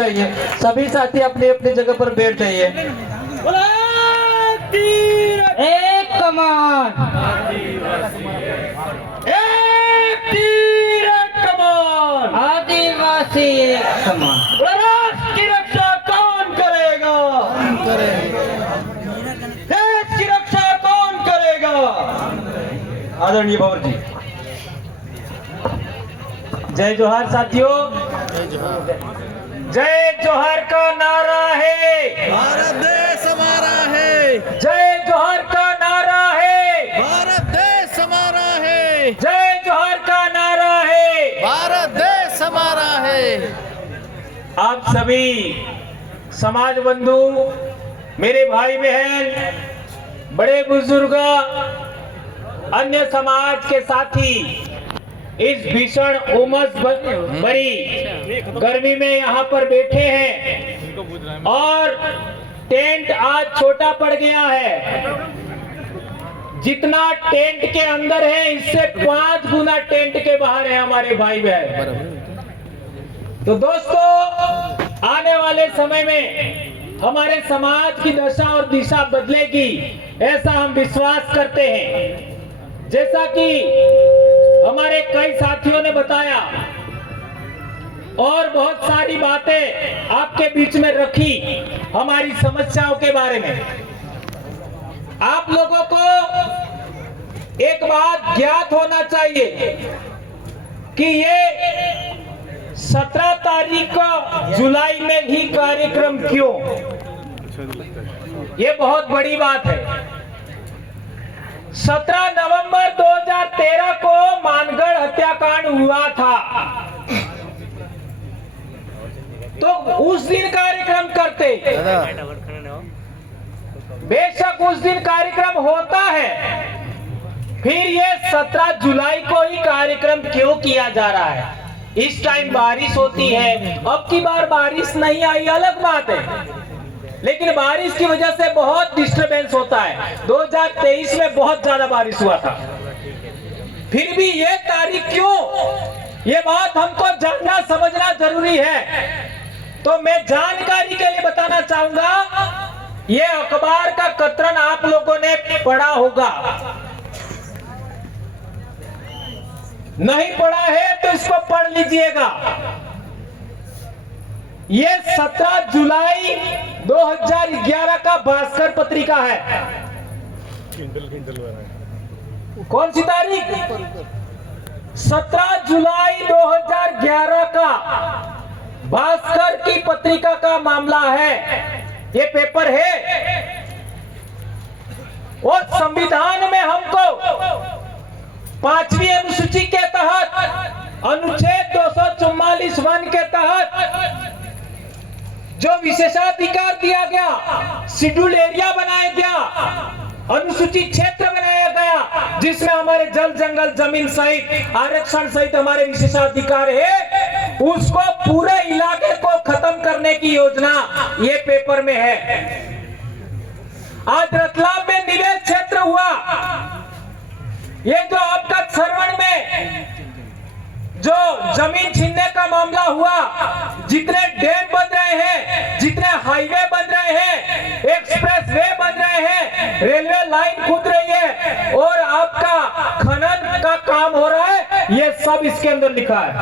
जाइए, सभी साथी अपनी अपनी जगह पर बैठ जाइए। एक कमान, एक तीर एक कमान, आदिवासी एक कमान। राष्ट्र की रक्षा कौन करेगा? देश की रक्षा कौन करेगा? आदरणीय भंवर जी। जय जोहार साथियों। जय जोहार का नारा है, भारत देश हमारा है, जय जोहार का नारा है, भारत देश हमारा है, जय जोहार का नारा है। भारत देश हमारा है। आप सभी समाज बंधु, मेरे भाई बहन, बड़े बुजुर्ग, अन्य समाज के साथी इस भीषण उमस भरी गर्मी में यहाँ पर बैठे हैं और टेंट आज छोटा पड़ गया है। जितना टेंट के अंदर है इससे 5 गुना टेंट के बाहर है हमारे भाई बहन। तो दोस्तों, आने वाले समय में हमारे समाज की दशा और दिशा बदलेगी, ऐसा हम विश्वास करते हैं। जैसा कि हमारे कई साथियों ने बताया और बहुत सारी बातें आपके बीच में रखी हमारी समस्याओं के बारे में। आप लोगों को एक बात ज्ञात होना चाहिए कि ये 17 तारीख को जुलाई में ही कार्यक्रम क्यों, ये बहुत बड़ी बात है। 17 नवंबर 2013 को मानगढ़ हत्याकांड हुआ था, तो उस दिन कार्यक्रम करते। बेशक उस दिन कार्यक्रम होता है, फिर ये 17 जुलाई को ही कार्यक्रम क्यों किया जा रहा है? इस टाइम बारिश होती है, अब की बार बारिश नहीं आई अलग बात है, लेकिन बारिश की वजह से बहुत डिस्टरबेंस होता है। 2023 में बहुत ज्यादा बारिश हुआ था, फिर भी ये तारीख क्यों, ये बात हमको जानना समझना जरूरी है। तो मैं जानकारी के लिए बताना चाहूंगा, ये अखबार का कतरन आप लोगों ने पढ़ा होगा, नहीं पढ़ा है तो इसको पढ़ लीजिएगा। ये 17 जुलाई 2011 का भास्कर पत्रिका है। कौन सी तारीख? 17 जुलाई 2011 का भास्कर की पत्रिका का मामला है। ये पेपर है और संविधान में हमको 5वीं अनुसूची के तहत अनुच्छेद 244(1) के तहत जो विशेषाधिकार दिया गया, शेड्यूल एरिया बनाया गया, अनुसूचित क्षेत्र बनाया गया, जिसमें हमारे जल जंगल जमीन सहित आरक्षण सहित हमारे विशेषाधिकार है, उसको पूरे इलाके को खत्म करने की योजना ये पेपर में है। आज रतलाम में निवेश क्षेत्र हुआ, ये जो आपका सरवण में जो जमीन छीनने का मामला हुआ, जितने डैम बन रहे हैं, जितने हाईवे बन रहे हैं, एक्सप्रेस वे बन रहे हैं, रेलवे लाइन खुद रही है और आपका खनन का काम हो रहा है, ये सब इसके अंदर लिखा है।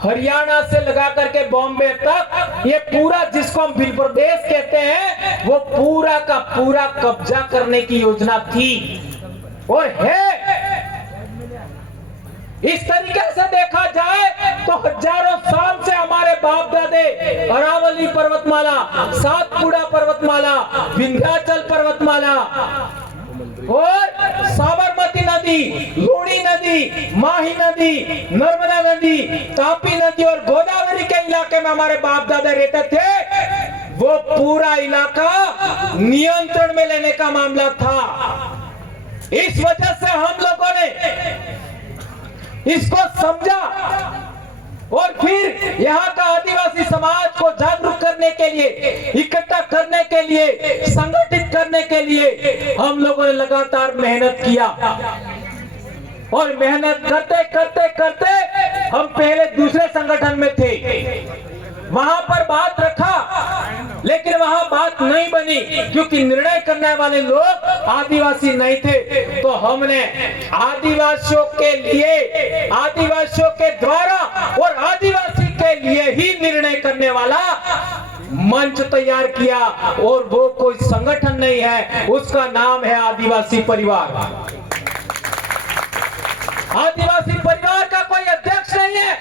हरियाणा से लगा करके बॉम्बे तक ये पूरा, जिसको हम बिल प्रदेश कहते हैं, वो पूरा का पूरा कब्जा करने की योजना थी और है। इस तरीके से देखा जाए तो हजारों साल से हमारे बाप दादे अरावली पर्वतमाला, सातपुड़ा पर्वतमाला, विंध्याचल पर्वतमाला और साबरमती नदी, लूणी नदी, माही नदी, नर्मदा नदी, तापी नदी और गोदावरी के इलाके में हमारे बाप दादा रहते थे। वो पूरा इलाका नियंत्रण में लेने का मामला था। इस वजह से हम लोगों ने इसको समझा और फिर यहाँ का आदिवासी समाज को जागरूक करने के लिए, इकट्ठा करने के लिए, संगठित करने के लिए हम लोगों ने लगातार मेहनत किया और मेहनत करते करते करते हम पहले दूसरे संगठन में थे बात नहीं बनी, क्योंकि निर्णय करने वाले लोग आदिवासी नहीं थे। तो हमने आदिवासियों के लिए, आदिवासियों के द्वारा और आदिवासी के लिए ही निर्णय करने वाला मंच तैयार किया, और वो कोई संगठन नहीं है, उसका नाम है आदिवासी परिवार। आदिवासी परिवार का कोई अध्यक्ष नहीं है,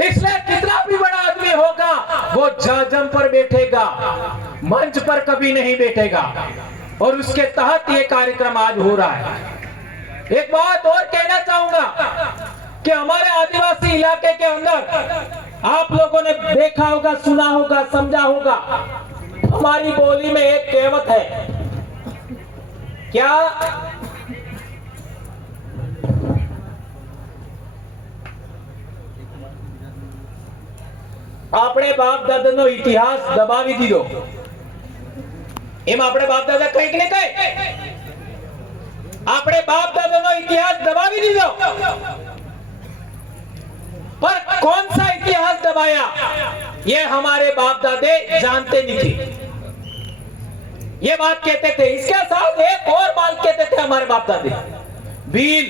इसलिए कितना भी बड़ा आदमी होगा वो जाजम पर बैठेगा, मंच पर कभी नहीं बैठेगा। और उसके तहत ये कार्यक्रम आज हो रहा है। एक बात और कहना चाहूंगा कि हमारे आदिवासी इलाके के अंदर आप लोगों ने देखा होगा, सुना होगा, समझा होगा, हमारी बोली में एक कहावत है, क्या? આપણે બાપ દાદાનો ઇતિહાસ દબાવી દીધો, એમ આપણે બાપ દાદા કંઈક ને કંઈક આપણે બાપ દાદાનો ઇતિહાસ દબાવી દીધો, पर कौन सा इतिहास दबाया ये हमारे बाप दादे जानते नहीं थे। ये बात कहते थे। इसके साथ एक और बात कहते थे हमारे बाप दादे, भील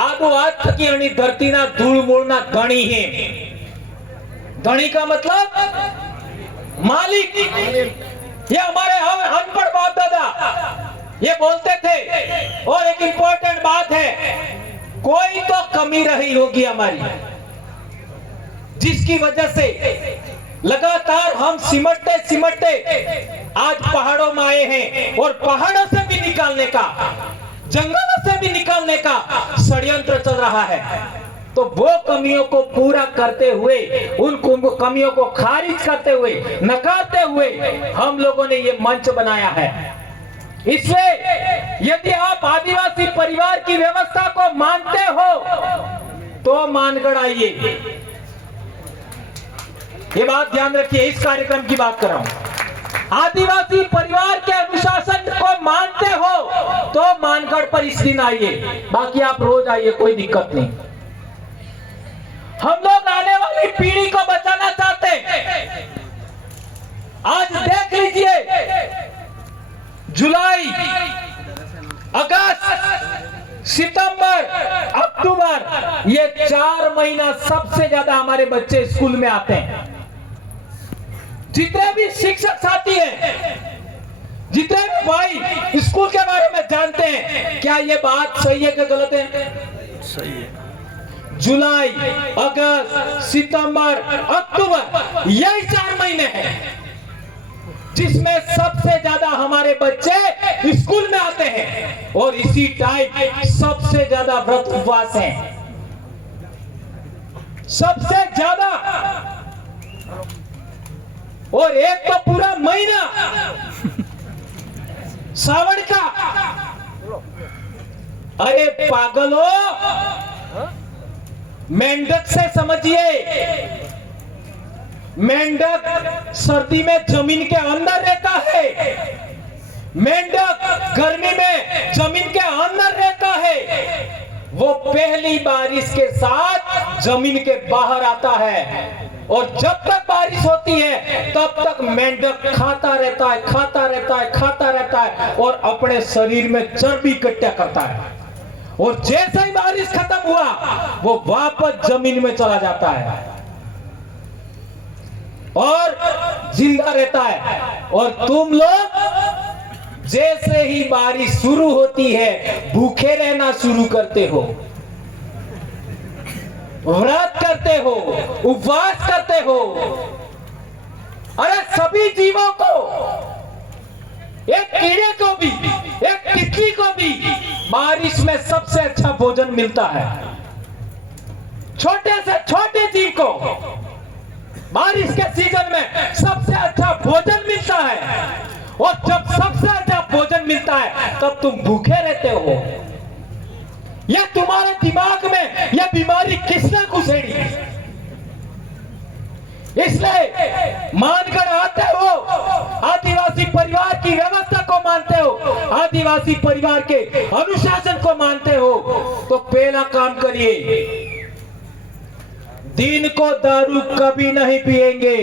आदो आज थकी अणी धरती ना धूल मूल ना धनी है। धनी का मतलब मालिक। ये हमारे अनपढ़ बाप दादा ये बोलते थे। और एक इंपॉर्टेंट बात है, कोई तो कमी रही होगी हमारी, जिसकी वजह से लगातार हम सिमटते सिमटते आज पहाड़ों में आए हैं, और पहाड़ों से भी निकालने का, जंगलों से भी निकालने का षड्यंत्र चल रहा है। तो वो कमियों को पूरा करते हुए, उन कमियों को खारिज करते हुए, नकारते हुए हम लोगों ने ये मंच बनाया है। इसलिए यदि आप आदिवासी परिवार की व्यवस्था को मानते हो तो मानगढ़ आइए। ये बात ध्यान रखिए, इस कार्यक्रम की बात कर रहा हूं। आदिवासी परिवार के अनुशासन को मानते हो तो मानगढ़ पर इस दिन आइए, बाकी आप रोज आइए, कोई दिक्कत नहीं। हम लोग आने वाली पीढ़ी को बचाना चाहते हैं। आज देख लीजिए, जुलाई, अगस्त, सितंबर, अक्टूबर, ये 4 महीना सबसे ज्यादा हमारे बच्चे स्कूल में आते हैं। जितने भी शिक्षक साथी हैं, जितने भी भाई स्कूल के बारे में जानते हैं, क्या ये बात सही है कि गलत है? सही है। जुलाई, अगस्त, सितंबर, अक्टूबर, यही 4 महीने हैं जिसमें सबसे ज्यादा हमारे बच्चे स्कूल में आते हैं, और इसी टाइम सबसे ज्यादा व्रत उपवास है, सबसे ज्यादा। और एक तो पूरा महीना सावन का। अरे पागलो, मेंढक से समझिए, मेंढक सर्दी में जमीन के अंदर रहता है, मेंढक गर्मी में जमीन के अंदर रहता है। वो पहली बारिश के साथ जमीन के बाहर आता है, और जब तक बारिश होती है तब तक मेंढक खाता रहता है, खाता रहता है, खाता रहता है, और अपने शरीर में चर्बी इकट्ठा करता है। और जैसे ही बारिश खत्म हुआ वो वापस जमीन में चला जाता है और जिंदा रहता है। और तुम लोग जैसे ही बारिश शुरू होती है भूखे रहना शुरू करते हो, व्रत करते हो, उपवास करते हो। अरे सभी जीवों को, एक कीड़े को भी, एक तितली को भी बारिश में सबसे अच्छा भोजन मिलता है। छोटे से छोटे जीव को बारिश के सीजन में सबसे अच्छा भोजन मिलता है, और जब सबसे अच्छा भोजन मिलता है तब तुम भूखे रहते हो। यह तुम्हारे दिमाग में यह बीमारी किसने घुसेड़ी? इसलिए मानकर आते हो, आदिवासी परिवार की व्यवस्था को मानते हो, आदिवासी परिवार के अनुशासन को मानते हो, तो पहला काम करिए, दिन को दारू कभी नहीं पिएंगे।